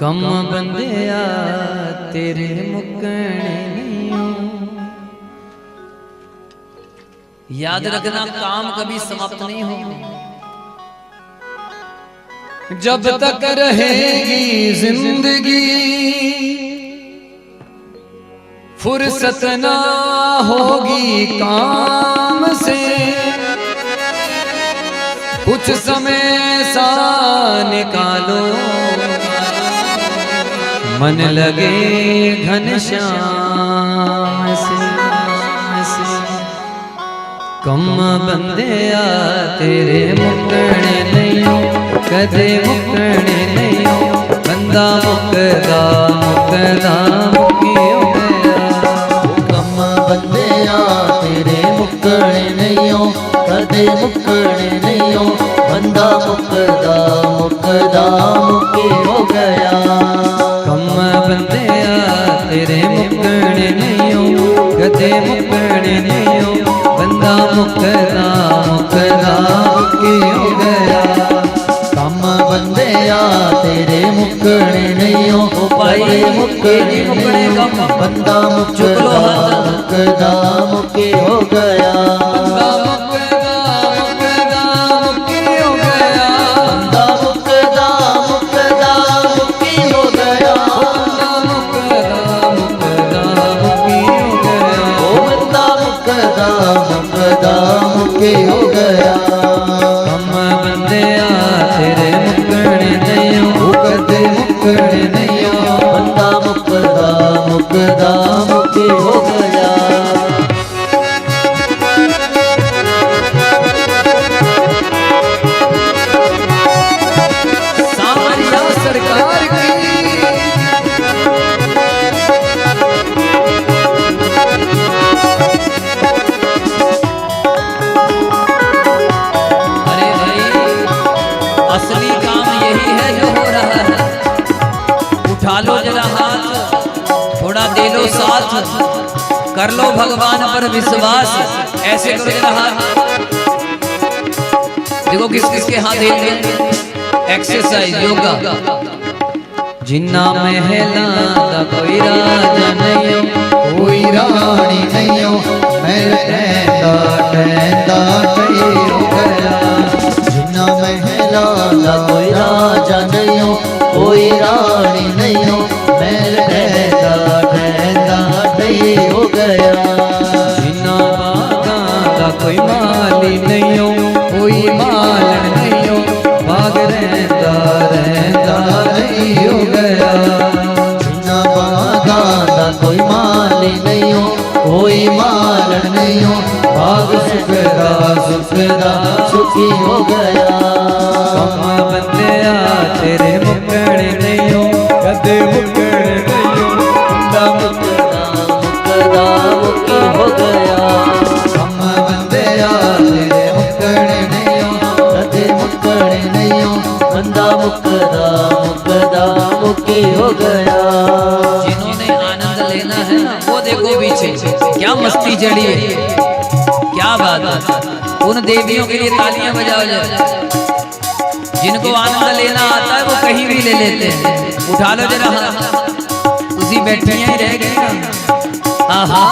कम बंदिया तेरे मुकने नहीं हो। याद रखना काम कभी समाप्त नहीं हो। जब तक रहेगी जिंदगी फुर्सत ना होगी काम से। कुछ समय सा निकालो मन लगे घनश्याम से। कम बंदिया तेरे मुकने नहीं हो, कदे मुकने नहीं हो। बंदा मुकदा मुकदा मुकी हो गया। कम बंदिया तेरे मुकने नहीं हो, कदे मुकने नहीं हो। बंदा मुकदा मुकदा मुकी हो गया। कम बंदिया तेरे मुकने नहीं हो, कदे मुकने नहीं हो। बंदा मुकदा मुकदा मुकी हो गया। कम बंदिया तेरे मुकने नहीं हो, कदे मुकने नहीं हो। बंदा मुकदा मुकदा मुकी हो गया। मुके हो गया। कम बंदिया तेरे मुकने नहीं हो, कदे मुकने नहीं हो। बंदा मुकदा मुकदा मुके हो गया। सावरिया सरकार की असली काम यही है जो हो रहा है। उठा लो जरा हाथ, थोड़ा दे लो साथ, कर लो भगवान पर विश्वास। ऐसे करो जरा हाथ, देखो किस किस के हाथ हिल। एक्सरसाइज योगा। जिन्ना महला दा कोई राजा नहीं हो, कोई रानी नहीं हो। मैं टहदा टहदा कहीं हो गया। जिन्ना महला दा कोई राजा नहीं हो, कोई रानी नहीं हो। मैं टहदा टहदा कहीं हो गया। जिन्ना बागा दा कोई माली नहीं हो, कोई मालन नहीं हो। भाग रहता रहता नहीं हो गया। जिन्ना बागा दा कोई माली नहीं हो, कोई मालन नहीं हो। भाग सुखदा सुखदा सुखी हो गया। कम बंदिया तेरे मुकने नहीं हो, कदे मुकने नहीं हो। बंदा मुकदा मुकदा मुकी हो गया। कम बंदिया तेरे मुकने नहीं हो, कदे मुकने नहीं हो। बंदा मुकदा मुकदा मुकी हो गया। जिन्होंने आनंद लेना है ना वो देखो पीछे क्या मस्ती चढ़ी है। क्या बात है। उन देवियों के लिए तालियां बजाओ जाए। जिनको आनंद लेना आता है वो कहीं भी ले लेते हैं। उठा लो जरा हाथ, उसी बैठी ही रह गई ना। आहा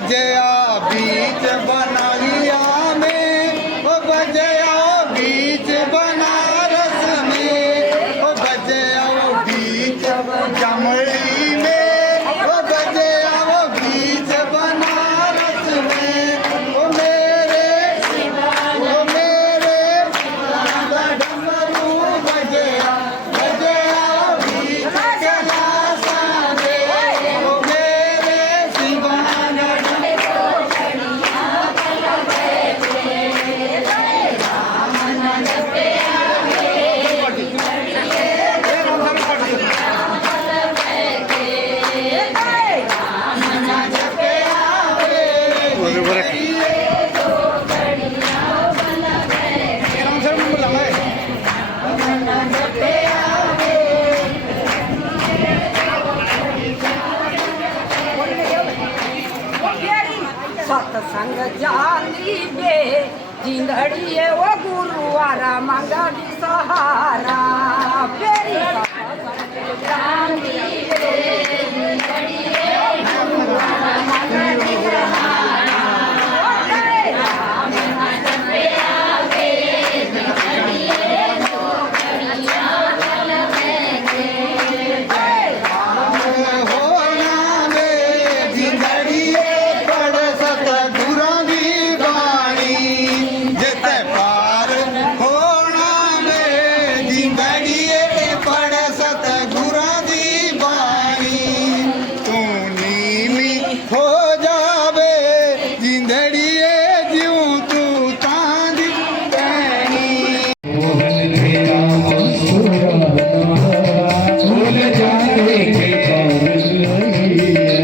बजया बीच बनालिया में, ओ बजया बीच बनारस में, ओ बजया बीच जमड़ी में, ओ बजया बीच बनारस में, ओ मेरे डमरू बजया बजया बीच कैलासा में, ओ मेरे शिवाना सत्संग जानी बे जिंदड़िए वो गुरुवारा मंगा भी सहारा फेरी सत्संग जानी बे जिंदड़िए वो गुरुवारा मंगा भी सहारा राम नाम पे आवे जिंदड़िए तो करिया चल होना में जिंदड़िए पड़ सतगुरां दी बाणी, जिते पार होना में जिंदड़िए पड़ सतगुरां दी बाणी, तू नीली हो जावे जिंदड़िए ज्यों तू तांदी पैनी। मोहन तेरा मुस्कुराना भूल जाने के काबिल नहीं है,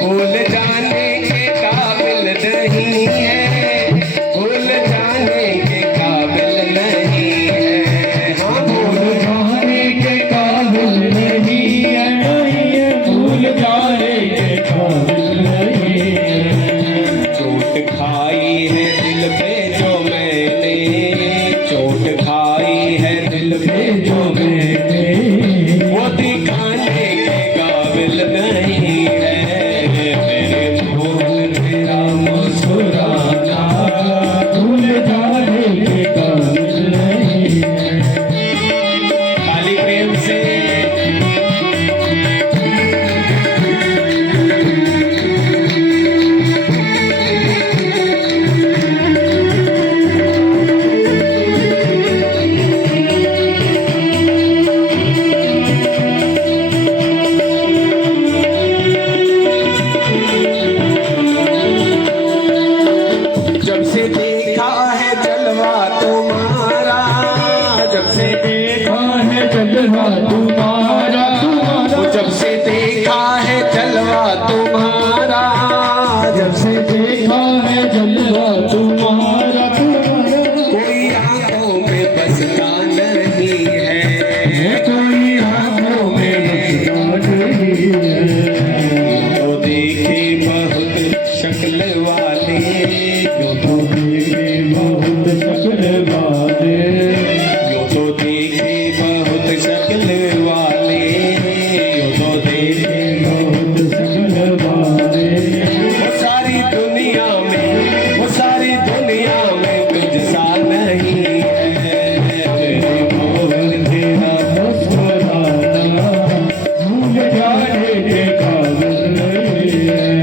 भूल जाने के काबिल नहीं है, भूल जाने के काबिल नहीं है, हाँ भूल जाने के काबिल नहीं है, नहीं है, भूल जाने के काबिल नहीं है। चोट खाई है दिल पे जो मैंने, चोट खाई है दिल पे जो मैंने, वो दिखाने के काबिल नहीं है, मेरे मोहन तेरा मुस्कुराना भूल जाने के काबिल नहीं है। खाली प्रेम से जब से देखा है जलवा तुम्हारा, जब से देखा है जलवा तुम्हारा, जब से देखा है जलवा तुम्हारा, जब से देखा है जलवा तुम्हारा, कोई आंखों में बसता नहीं है, कोई आंखों में बसता नहीं है, तो देखे बहुत शक्ल वाले, जो तो देखे बहुत शक्ल वाले, जो तो देखे बहुत शक्ल वाले, जो तो देखे बहुत शक्ल वाले, वो सारी दुनिया में, वो सारी दुनिया में कुछ सा नहीं है, मेरे मोहन तेरा मुस्कुराना भूल जाने के काबिल नहीं है।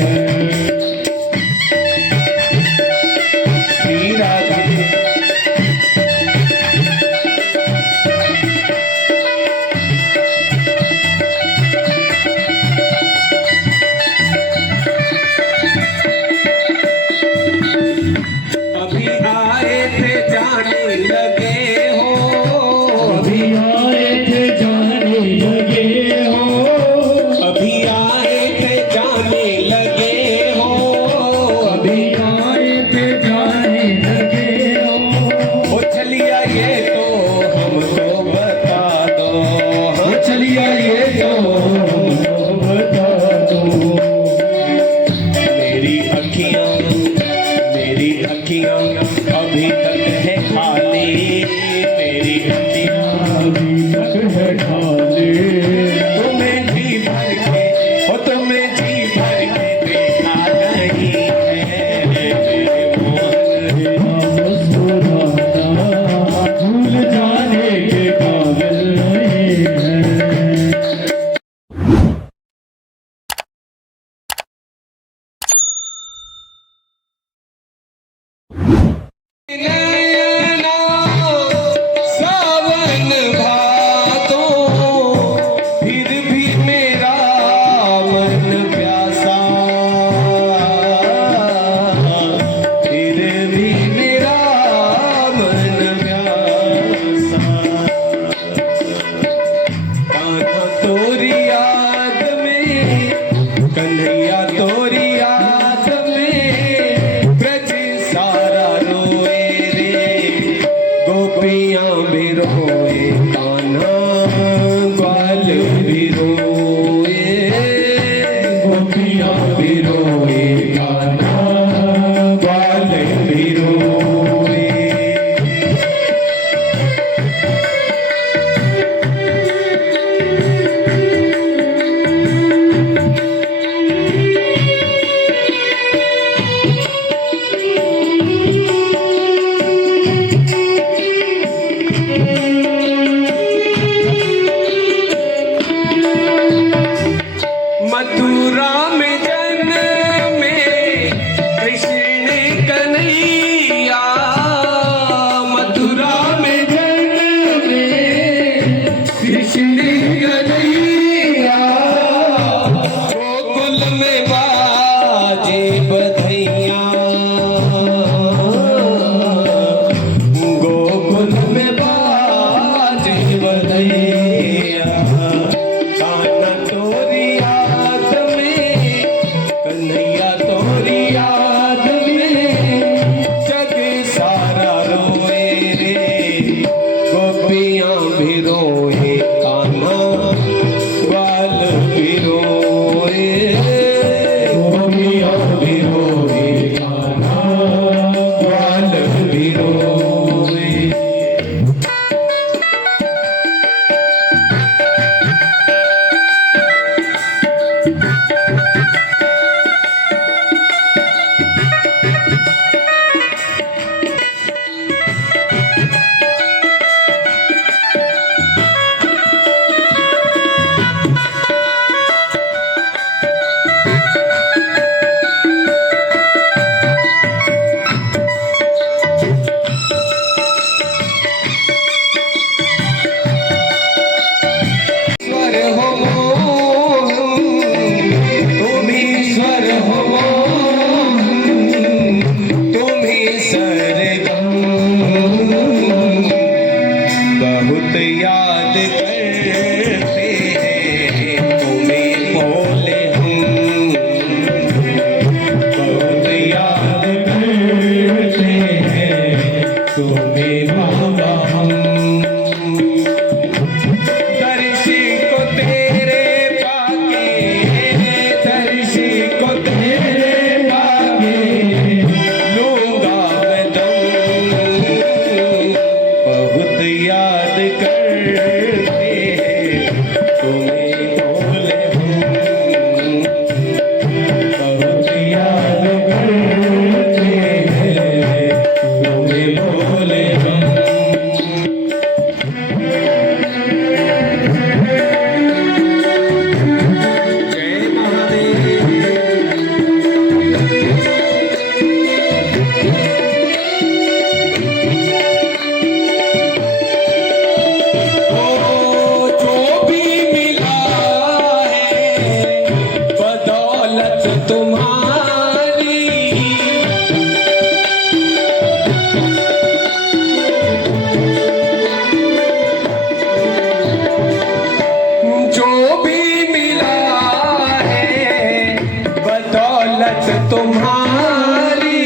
किस्मत तुम्हारी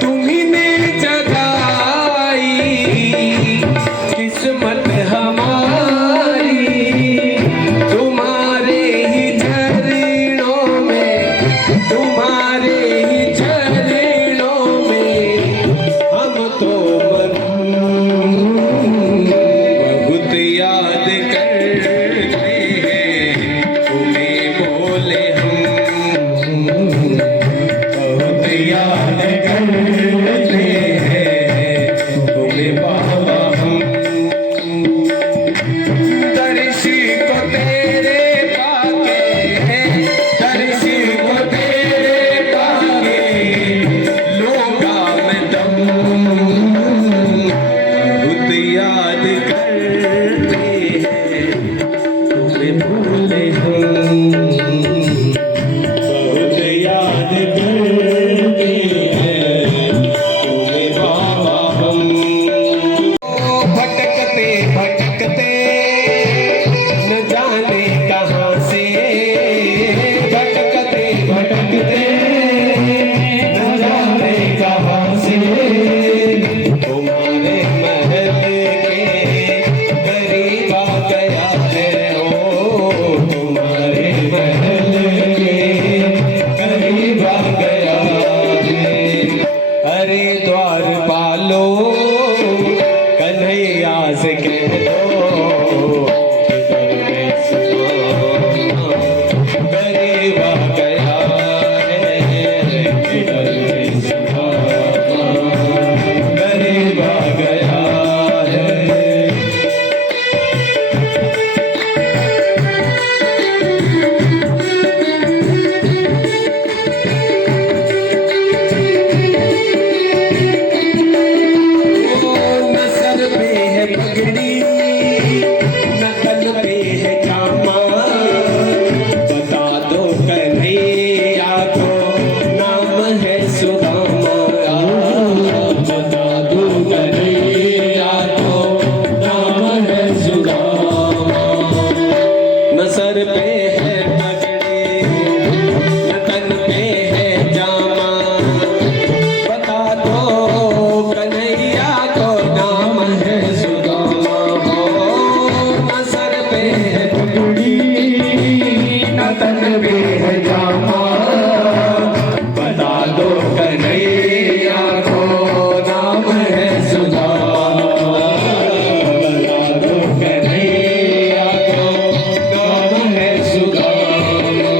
तुम्ही ने जगाई, किस्मत हमारी तुम्हारे ही चरणों में, तुम्हारे ही चरणों में हम तो बहुत याद करते हैं तुम्हें बोले हम, बहुत याद करते हैं तुम्हें बाबा हम। दर्श को तेरे पाके, दर्श को तेरे पाके लूंगा मैं दम, बहुत याद करते हैं तुम्हें भूले हम, बहुत याद करते हैं तुम्हें बाबा हम। भटकते भटकते न जाने कहाँ से, भटकते भटकते न जाने कहाँ से तुम्हारे महल के करीब आ गया है, ओ तुम्हारे महल के करीब आ गया है। अरे द्वार पालो कन्हैया से कह दो कि परमेश करीब आ गया है, कि परमेश करीब आ गया है। न सर पे है पगड़ी, न तन पे है जामा, बता दो कन्हैया को नाम है सुदामा, बता दो कन्हैया को नाम है सुदामा। न सर पे है पगड़ी, न तन पे है जामा, बता दो कन्हैया को नाम है सुदामा। न सर पे है पगड़ी, न तन पे है जामा, बता दो कन्हैया को नाम है सुदामा, बता दो कन्हैया को नाम है सुदामा।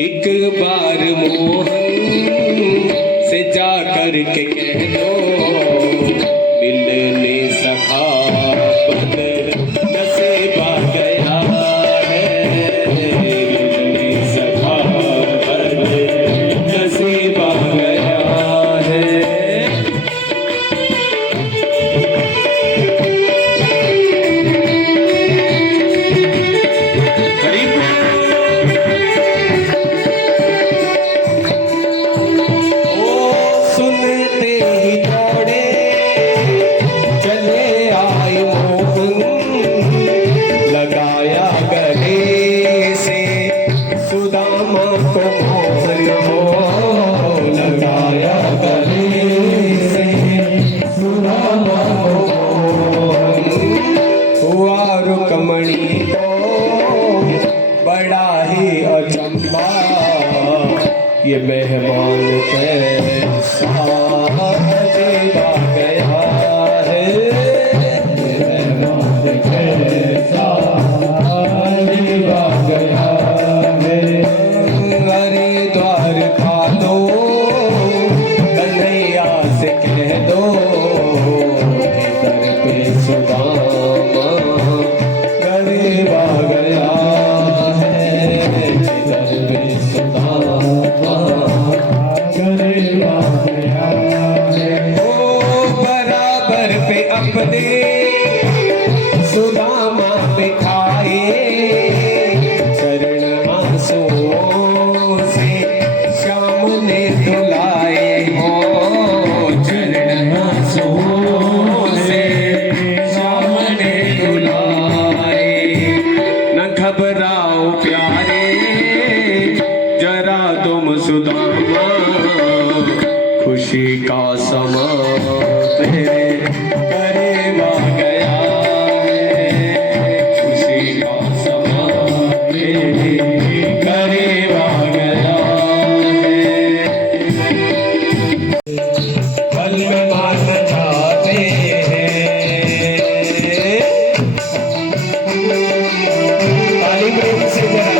एक बार मोहन से जा कर के कह दो मिलने सखा पद नसीब आ गया है, मिलने सखा पद नसीब आ गया है। सुनते ही दौड़े चले आए मोहन, लगाया गले से सुदामा को मोहन हो, लगाया गले से सुदामा को मोहन। हुआ रुकमणी को बड़ा ही अचंबा, ये मेहमान कैसा अजीब आ गया है, मेहमान कैसा अजीब आ गया है। अरे द्वार खालो कन्हैया से कह दो इधर पे सुदामा गरीब आ गया है, इधर पे सुदामा गरीब आ गया है। जरा तुम सुदामा, खुशी का समा तेरे करीब आ गया है, खुशी का समा तेरे करीब आ गया है। पल में मान जाते हैं, ताली प्रेम से जरा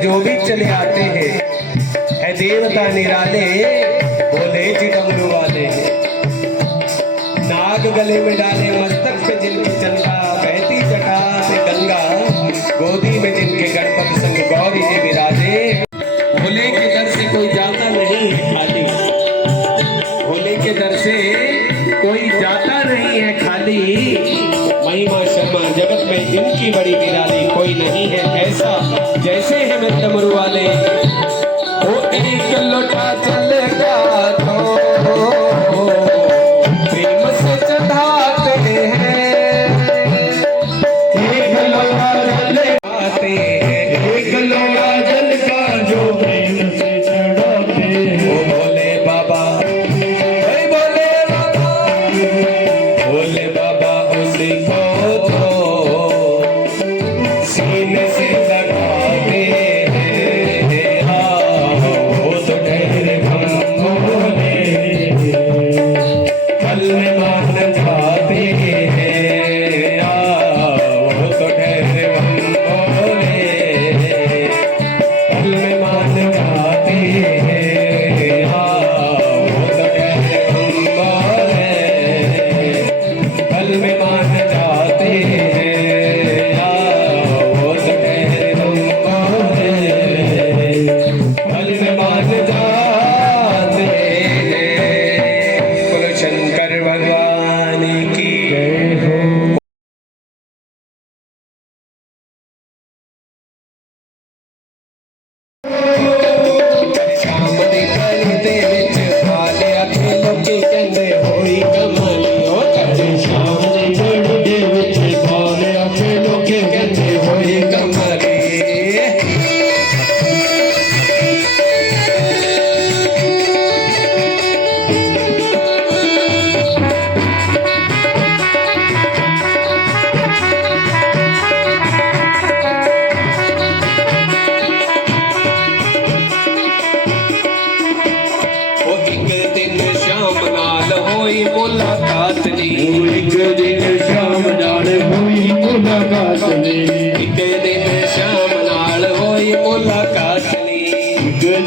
जो भी चले आते हैं है देवता निराले, बोले जी डमरू वाले। नाग गले में डाले मस्तक पे जिनकी चंदा, बहती जटा से गंगा, गोदी में जिनके गणपति संग गौरी जी विराजे। भोले के दर से कोई जाता नहीं है खाली, भोले के दर से कोई जाता नहीं है खाली। महिमा शर्मा जगत में जिनकी बड़ी निराली, कोई नहीं है ऐसा जैसे है डमरू वाले। वो एक लोटा चलेगा तो प्रेम से चढ़ाते हैं, एक लोटा जल आते हैं, एक लोटा जल का जो प्रेम से चढ़ाते हैं। वो भोले बाबा, भोले बाबा, भोले बाबा उसी को तो सीने से लगाते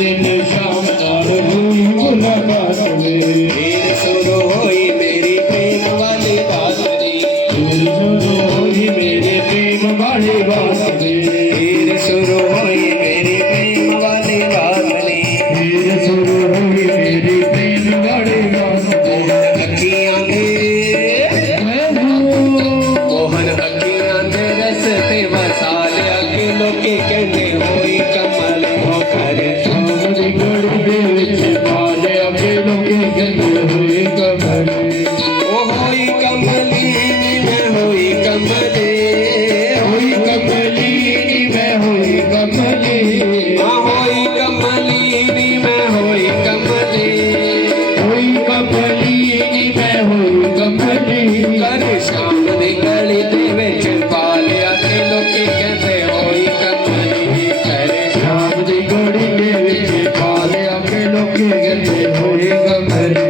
दिन शाम नाल हुई मुलाकात वे फिर शुरू हुई मेरी प्रेम वाली बात रे फिर शुरू हुई मेरे प्रेम वाली बात रे फिर शुरू हुई मेरी प्रेम वाली बात रे फिर शुरू हुई मेरी प्रेम वाली बात रे अखियां दे मोहन अखियां दे रस्ते वसा लिया के लोके कहते होई कमल हो करे शाम दी घड़ी दे विच पाले अगे लोके कहते होई कमल ओ होई कमली नी मैं होई कमले होई कमली नी मैं होई कमले हां होई कमली नी मैं होई कमले होई कमली नी मैं होई कमली कर शाम दी गली दे विच पालिया के लोके कहते होई कमली कर शाम दी गली दे विच पालिया के लोके कहते होई कमली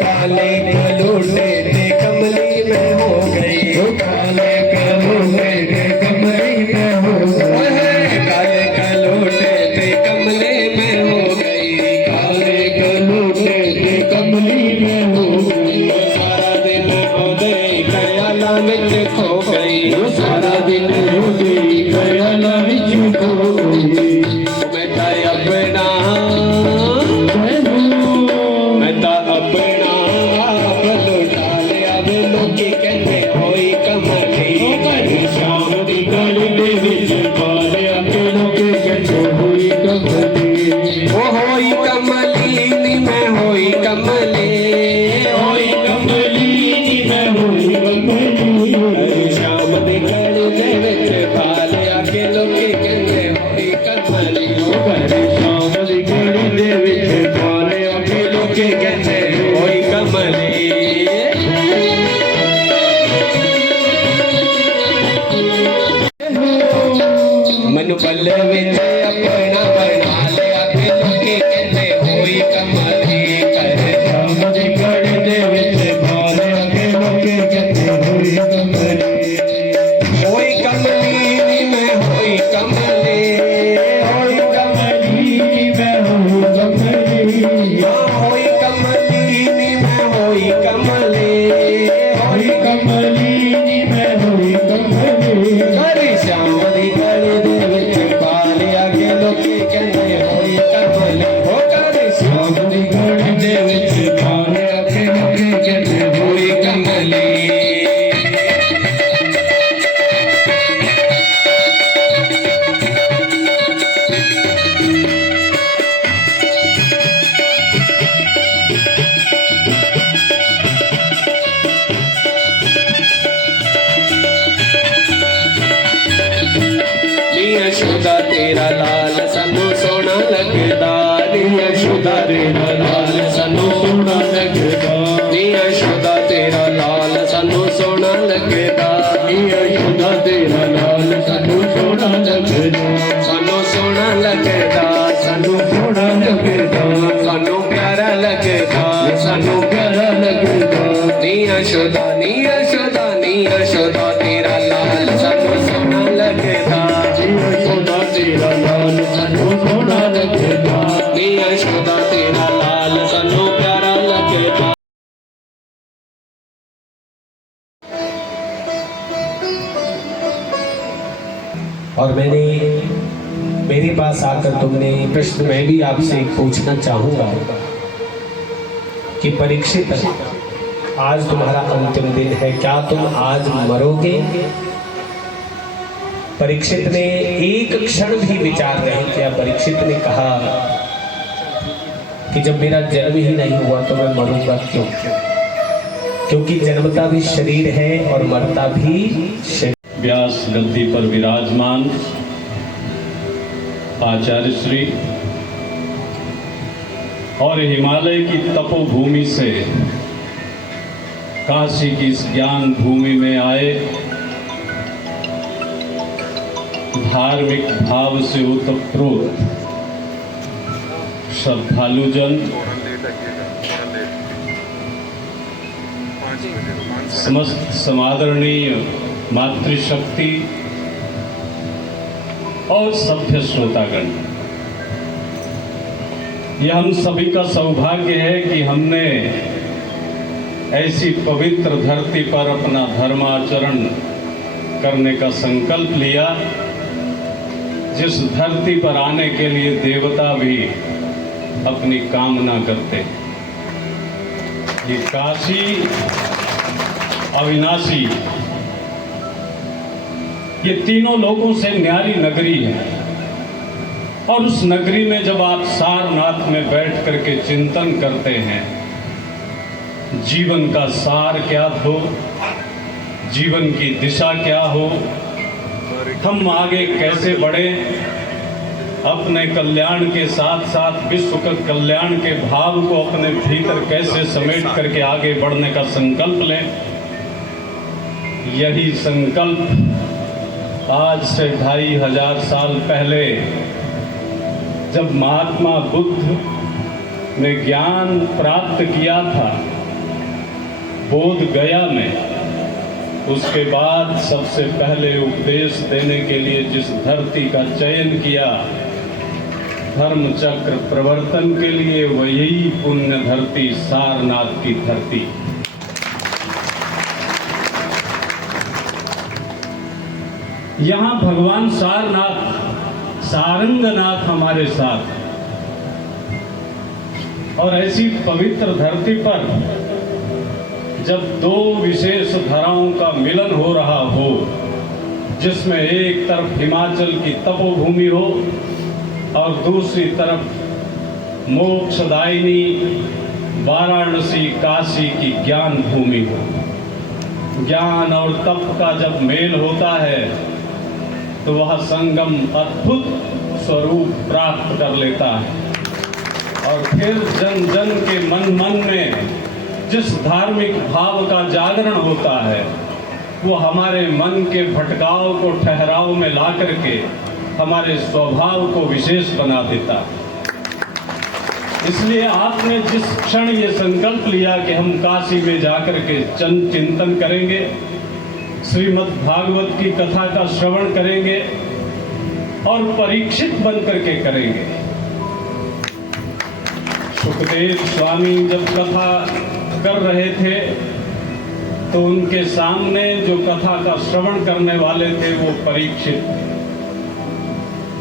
काले कलोटे ते कमली में हो गई काले कलोटे ते कमली में हो गई काले कलोटे ते कमले में हो गई काले कलोटे ते कमली में हो गई सारा दिन ओदे ख्याला विच खो गई सारा दिन ओदे ख्याला विच खो गई मैं ता अपना मैं ता अपना आप लुटा लिया वे लोके कहते होई कमली शाम दी गली दे विच पालिया के लोके कहते होई कमली ओ होई कमली नी मैं होई कमले होई कमली नी मैं होई कमली शाम दी गली दे विच पालिया के लोके कहते होई कमली ओ करे शाम दी गली दे विच पालिया के लोके कहते होई कमली मन बल्ले विच अपना बना लिया के लोके कहते होई कमली कर शाम दी गली दे विच पालिया के लोके कहते होई कमली होई कमली नी मैं होई कमले होई कमली नी मैं होई कमली होई कमली नी मैं होई कमले होई कमली नी मैं होई कमली कर शाम दी गली दे विच पालिया के लोके कहते होई कमली हो कर शाम दी गली दे विच पालिया के लोके कहते होई कमली यशोदा तेरा लाल सानू सोना लगदा यशोदा तेरा लाल सानू सोना लगदा यशोदा तेरा लाल सानू सोना लगदा यशोदा तेरा लाल सानू सोना लगदा सानू सोना लगदा सानू सोना लगदा सानू प्यारा लगदा सानू प्यारा लगदा यशोदा यशोदा तेरा लाल सानू सोना लगदा यशोदा तेरा लाल सानू सोना लगदा यशोदा तेरा लाल सानू प्यारा लगदा और मेरे पास आकर तुमने प्रश्न मैं भी आपसे पूछना चाहूंगा कि परीक्षित आज तुम्हारा अंतिम दिन है, क्या तुम आज मरोगे? परीक्षित ने एक क्षण भी विचार नहीं किया। परीक्षित ने कहा कि जब मेरा जन्म ही नहीं हुआ तो मैं मरूंगा क्यों? क्योंकि जन्मता भी शरीर है और मरता भी शरीर। व्यास गद्दी पर विराजमान आचार्य श्री और हिमालय की तपोभूमि से काशी की इस ज्ञान भूमि में आए धार्मिक भाव से ओतप्रोत श्रद्धालुजन, समस्त समादरणीय मातृशक्ति और सभ्य श्रोतागण, यह हम सभी का सौभाग्य है कि हमने ऐसी पवित्र धरती पर अपना धर्माचरण करने का संकल्प लिया, जिस धरती पर आने के लिए देवता भी अपनी कामना करते हैं। ये काशी अविनाशी, ये तीनों लोगों से न्यारी नगरी है। और उस नगरी में जब आप सारनाथ में बैठ करके चिंतन करते हैं, जीवन का सार क्या हो, जीवन की दिशा क्या हो, हम आगे कैसे बढ़े, अपने कल्याण के साथ साथ विश्व के कल्याण के भाव को अपने भीतर कैसे समेट करके आगे बढ़ने का संकल्प लें। यही संकल्प आज से 2500 साल पहले जब महात्मा बुद्ध ने ज्ञान प्राप्त किया था बोध गया में, उसके बाद सबसे पहले उपदेश देने के लिए जिस धरती का चयन किया धर्म चक्र प्रवर्तन के लिए, वही पुण्य धरती सारनाथ की धरती। यहाँ भगवान सारनाथ, सारंगनाथ हमारे साथ, और ऐसी पवित्र धरती पर जब दो विशेष धाराओं का मिलन हो रहा हो, जिसमें एक तरफ हिमाचल की तपोभूमि हो और दूसरी तरफ मोक्षदायिनी वाराणसी काशी की ज्ञान भूमि हो। ज्ञान और तप का जब मेल होता है तो वह संगम अद्भुत स्वरूप प्राप्त कर लेता है। और फिर जन जन के मन मन में जिस धार्मिक भाव का जागरण होता है, वो हमारे मन के भटकाव को ठहराव में ला करके हमारे स्वभाव को विशेष बना देता है। इसलिए आपने जिस क्षण ये संकल्प लिया कि हम काशी में जाकर के चिंतन करेंगे, श्रीमद् भागवत की कथा का श्रवण करेंगे और परीक्षित बन करके करेंगे। सुखदेव स्वामी जब कथा कर रहे थे तो उनके सामने जो कथा का श्रवण करने वाले थे वो परीक्षित।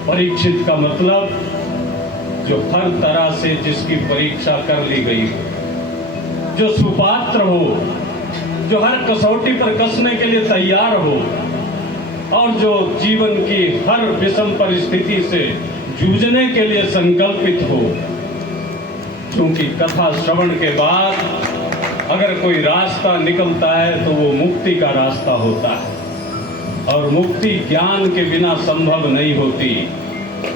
परीक्षित का मतलब जो हर तरह से जिसकी परीक्षा कर ली गई हो, जो सुपात्र हो, जो हर कसौटी पर कसने के लिए तैयार हो और जो जीवन की हर विषम परिस्थिति से जूझने के लिए संकल्पित हो। क्योंकि कथा श्रवण के बाद अगर कोई रास्ता निकलता है तो वो मुक्ति का रास्ता होता है, और मुक्ति ज्ञान के बिना संभव नहीं होती।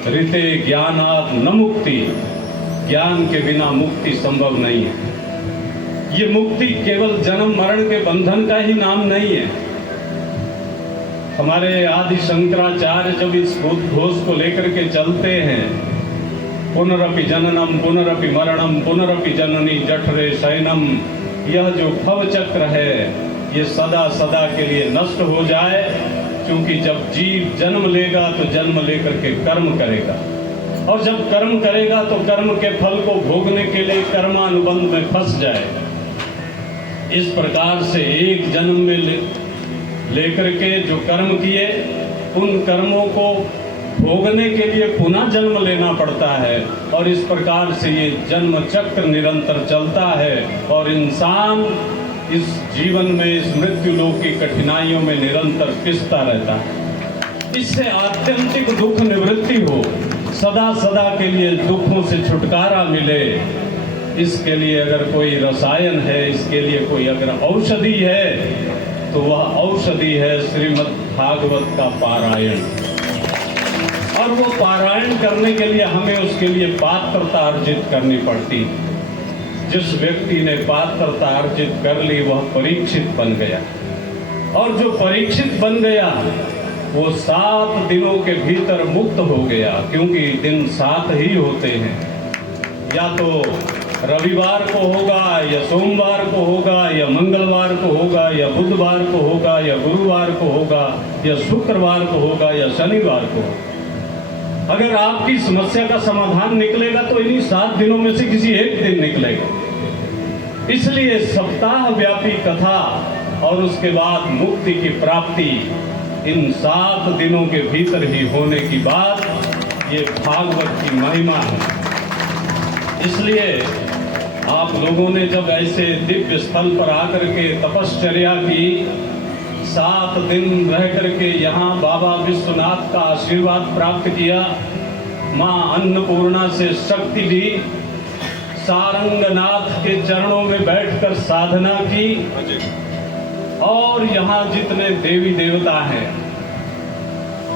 ऋते ज्ञानात् न मुक्ति, ज्ञान के बिना मुक्ति संभव नहीं है। ये मुक्ति केवल जन्म मरण के बंधन का ही नाम नहीं है। हमारे आदि शंकराचार्य जब इस घोष को लेकर के चलते हैं, पुनरपि जननम पुनरपि मरणम पुनरपि जननी जठरे शयनम, यह जो भव चक्र है ये सदा सदा के लिए नष्ट हो जाए। क्योंकि जब जीव जन्म लेगा तो जन्म लेकर के कर्म करेगा, और जब कर्म करेगा तो कर्म के फल को भोगने के लिए कर्मानुबंध में फंस जाएगा। इस प्रकार से एक जन्म में लेकर के जो कर्म किए, उन कर्मों को भोगने के लिए पुनः जन्म लेना पड़ता है। और इस प्रकार से ये जन्म चक्र निरंतर चलता है और इंसान इस जीवन में, इस मृत्यु लोक की कठिनाइयों में निरंतर पिसता रहता है। इससे आत्यंतिक दुख निवृत्ति हो, सदा सदा के लिए दुखों से छुटकारा मिले, इसके लिए अगर कोई रसायन है, इसके लिए कोई अगर औषधि है, तो वह औषधि है श्रीमद् भागवत का पारायण। और वो पारायण करने के लिए हमें उसके लिए पात्रता अर्जित करनी पड़ती। जिस व्यक्ति ने पात्रता अर्जित कर ली वह परीक्षित बन गया, और जो परीक्षित बन गया वो 7 दिनों के भीतर मुक्त हो गया, क्योंकि दिन 7 ही होते हैं। या तो रविवार को होगा, या सोमवार को होगा, या मंगलवार को होगा, या बुधवार को होगा, या गुरुवार को होगा, या शुक्रवार को होगा, या शनिवार को। अगर आपकी समस्या का समाधान निकलेगा तो इन्हीं 7 दिनों में से किसी एक दिन निकलेगा। इसलिए सप्ताह व्यापी कथा और उसके बाद मुक्ति की प्राप्ति इन 7 दिनों के भीतर ही होने की बात, ये भागवत की महिमा है। इसलिए आप लोगों ने जब ऐसे दिव्य स्थल पर आकर के तपश्चर्या की, 7 दिन रह करके यहाँ बाबा विश्वनाथ का आशीर्वाद प्राप्त किया, माँ अन्नपूर्णा से शक्ति ली, सारंगनाथ के चरणों में बैठकर साधना की, और यहाँ जितने देवी देवता हैं,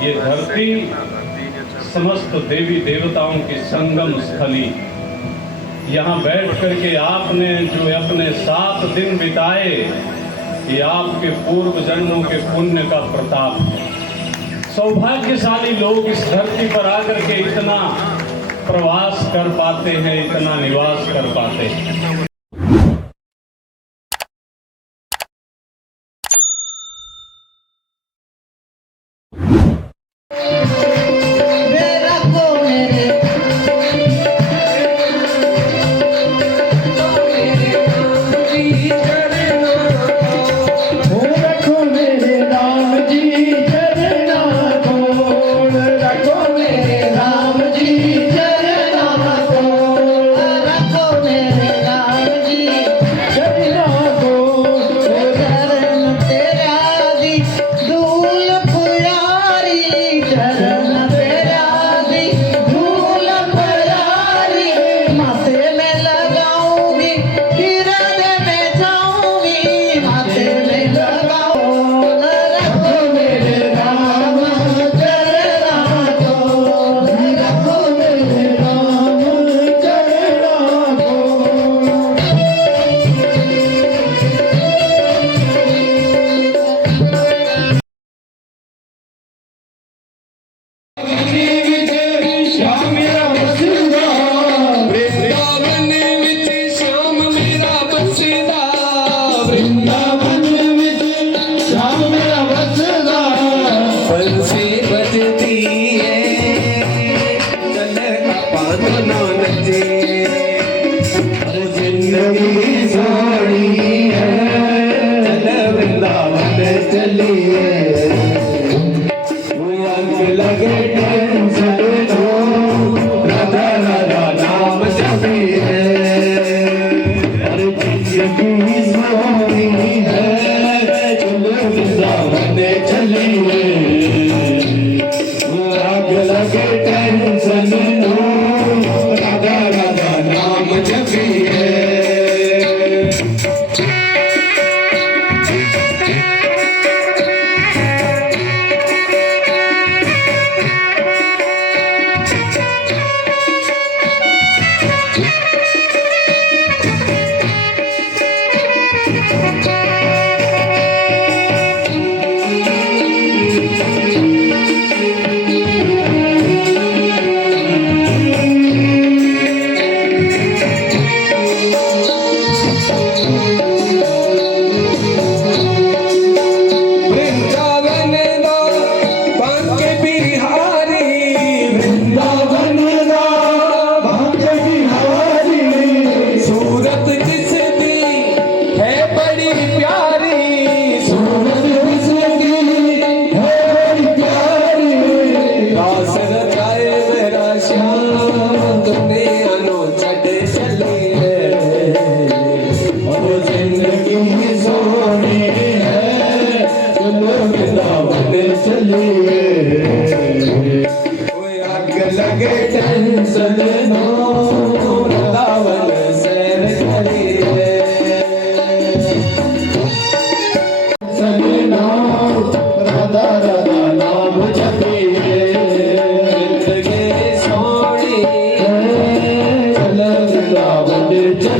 ये धरती समस्त देवी देवताओं की संगम स्थली। यहाँ बैठ करके आपने जो अपने 7 दिन बिताए, ये आपके पूर्व जन्मों के पुण्य का प्रताप है। सौभाग्यशाली लोग इस धरती पर आकर के इतना प्रवास कर पाते हैं, इतना निवास कर पाते हैं।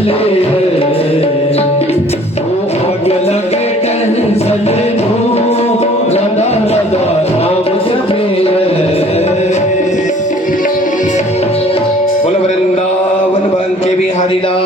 चले वो आग लगे टेंशन को राधा राधा नाम जपे बोल वृंदावन बन के बिहारी लाल